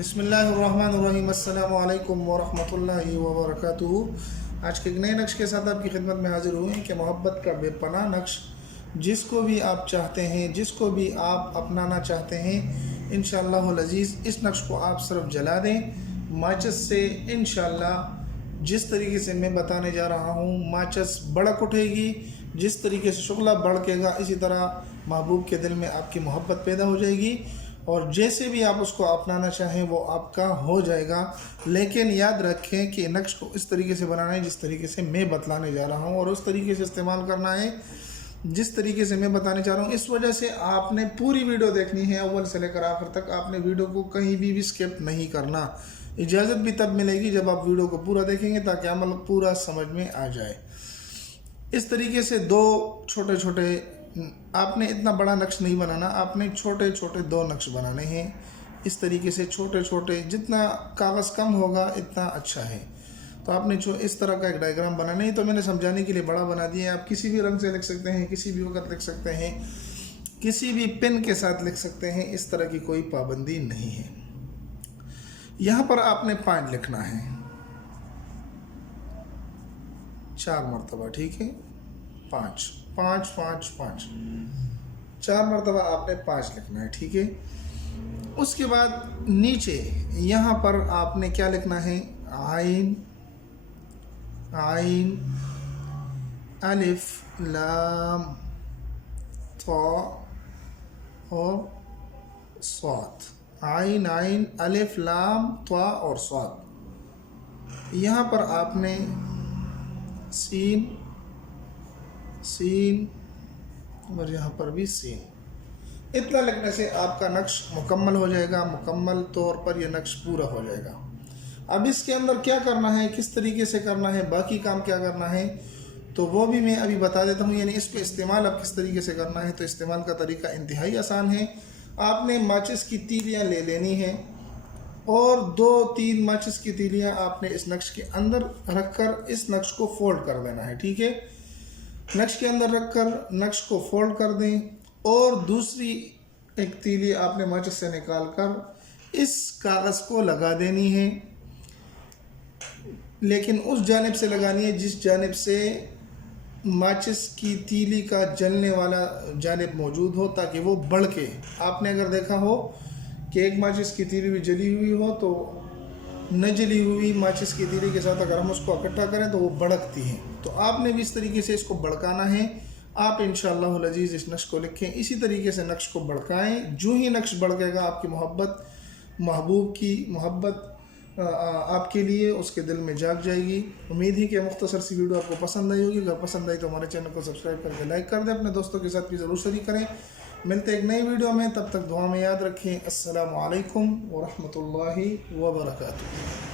बिस्मिल्लाहिर्रहमानिर्रहीम अस्सलामु अलैकुम वरहमतुल्लाहि वबरकातुहू। आज के एक नए नक्श के साथ आपकी खिदमत में हाजिर हुए हैं कि मोहब्बत का बेपनाह नक्श जिसको भी आप चाहते हैं, जिसको भी आप अपनाना चाहते हैं, इंशाअल्लाहुल अज़ीज़ इस नक्श को आप सिर्फ जला दें माचिस से। इंशाअल्लाह जिस तरीके से मैं बताने जा रहा हूँ माचिस भड़क उठेगी, जिस तरीके से शुगला भड़केगा इसी तरह महबूब के दिल में आपकी मोहब्बत पैदा हो जाएगी और जैसे भी आप उसको अपनाना चाहें वो आपका हो जाएगा। लेकिन याद रखें कि नक्श को इस तरीके से बनाना है जिस तरीके से मैं बतलाने जा रहा हूँ और उस तरीके से इस्तेमाल करना है जिस तरीके से मैं बताने जा रहा हूँ। इस वजह से आपने पूरी वीडियो देखनी है, अव्वल से लेकर आखिर तक। आपने वीडियो को कहीं भी स्किप नहीं करना। इजाज़त भी तब मिलेगी जब आप वीडियो को पूरा देखेंगे ताकि अमल पूरा समझ में आ जाए। इस तरीके से दो छोटे छोटे, आपने इतना बड़ा नक्श नहीं बनाना, आपने छोटे छोटे दो नक्श बनाने हैं। इस तरीके से छोटे छोटे, जितना कागज़ कम होगा इतना अच्छा है। तो आपने जो इस तरह का एक डायग्राम बनाना है, तो मैंने समझाने के लिए बड़ा बना दिया। आप किसी भी रंग से लिख सकते हैं, किसी भी वक्त लिख सकते हैं, किसी भी पेन के साथ लिख सकते हैं, इस तरह की कोई पाबंदी नहीं है। यहाँ पर आपने 5 लिखना है, 4 मरतबा, ठीक है। 5 5 5 5 4 मरतबा आपने 5 लिखना है, ठीक है। उसके बाद नीचे यहाँ पर आपने क्या लिखना है, आइन आइन अलिफ लाम तो और स्वाद। आइन आइन अलिफ लाम तो और स्वाद। यहाँ पर आपने सीन सीन और यहाँ पर भी सीन। इतना लिखने से आपका नक्श मुकम्मल हो जाएगा। मुकम्मल तौर पर यह नक्श पूरा हो जाएगा। अब इसके अंदर क्या करना है, किस तरीके से करना है, बाकी काम क्या करना है, तो वो भी मैं अभी बता देता हूँ। यानी इसको इस्तेमाल अब किस तरीके से करना है, तो इस्तेमाल का तरीका इंतहाई आसान है। आपने माचिस की तीलियाँ ले लेनी है और 2-3 माचिस की तीलियाँ आपने इस नक्श के अंदर रखकर इस नक्श को फोल्ड कर देना है, ठीक है। नक्श के अंदर रखकर नक्श को फोल्ड कर दें और दूसरी एक तीली आपने माचिस से निकाल कर इस कागज़ को लगा देनी है, लेकिन उस जानिब से लगानी है जिस जानिब से माचिस की तीली का जलने वाला जानिब मौजूद हो, ताकि वो भड़के। आपने अगर देखा हो कि एक माचिस की तीली भी जली हुई हो तो न जली हुई माचिस की तीली के साथ अगर हम उसको इकट्ठा करें तो वो भड़कती हैं। तो आपने भी इस तरीके से इसको भड़काना है। आप इंशाअल्लाहुल अज़ीज़ इस नक्श को लिखें, इसी तरीके से नक्श को भड़काएं। जो ही नक्श भड़केगा आपकी मोहब्बत, महबूब की मोहब्बत आपके लिए उसके दिल में जाग जाएगी। उम्मीद है कि मुख्तसर सी वीडियो आपको पसंद आई होगी। अगर पसंद आई तो हमारे चैनल को सब्सक्राइब करके लाइक कर दें। अपने दोस्तों के साथ भी ज़रूर शरीक करें। मिलते एक नई वीडियो में, तब तक दुआ में याद रखें। अस्सलामु अलैकुम वरहमतुल्लाहि वबरकातुहू।